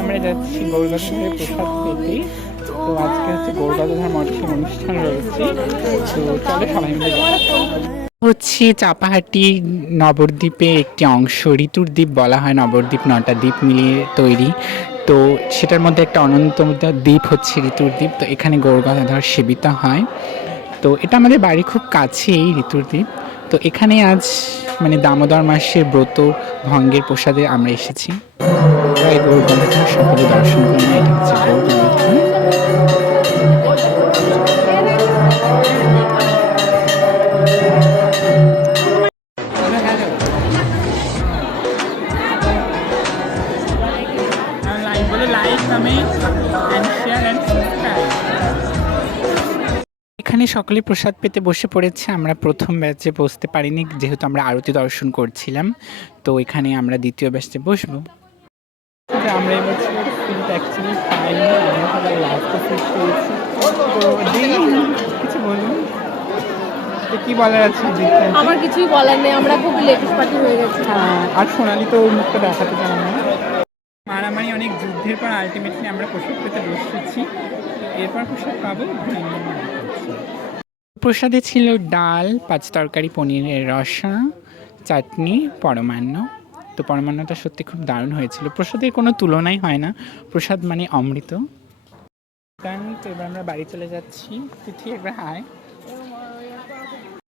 আমরা যাচ্ছি গৌরবাধারের প্রসাদ পেতে। তো আজকে হচ্ছে গৌরবাধার মঠে অনুষ্ঠান রয়েছে, তো চলো সবাই মিলে হচ্ছে চাপাহাটি নবদ্বীপে একটি অংশ। ঋতুর দ্বীপ বলা হয়, নবদ্বীপ 9টা দ্বীপ মিলিয়ে তৈরি। তো সেটার মধ্যে একটা অন্যতম দ্বীপ হচ্ছে ঋতুর দ্বীপ। তো এখানে গৌরবাধার সেবিতা হয়। তো এটা আমাদের বাড়ি খুব কাছেই ঋতুর দ্বীপ। তো এখানে আজ মানে দামোদর মাসের ব্রত ভঙ্গের প্রসাদে আমরা এসেছি। তাই গৌরবাধার সকলে দর্শন করে না, এটা হচ্ছে গৌরবাধা। এখানে সকলে প্রসাদ পেতে বসে পড়েছে। আমরা প্রথম ব্যাচে বসতে পারিনি, যেহেতু আমরা আরতি দর্শন করছিলাম। তো এখানে আমরা দ্বিতীয় ব্যাচে বসবো। আমরা এবছর সিট অ্যাকচুয়ালি পাইনি, আমরা সবাই লাস্টে সিট পেয়েছি। তো কিছু বলুন, তো কি বলার আছে? আমার কিছুই বলার নেই, আমরা খুব লেটেস্ট পার্টি হয়ে গেছি। হ্যাঁ, আর সোনালি তো ওই মুখটা দেখাতে চান না। মারামারি অনেক যুদ্ধের পর আলটিমেটলি আমরা প্রসাদ পেতে বসেছি। এরপর প্রসাদ পাবো। প্রসাদে ছিল ডাল, 5 তরকারি, পনিরের রসা, চাটনি, পরমান্ন। তো পরমান্নটা সত্যি খুব দারুণ হয়েছিল। প্রসাদের কোনো তুলনাই হয় না, প্রসাদ মানে অমৃত। তো এবার আমরা বাড়ি চলে যাচ্ছি। তিথি একবার হায়।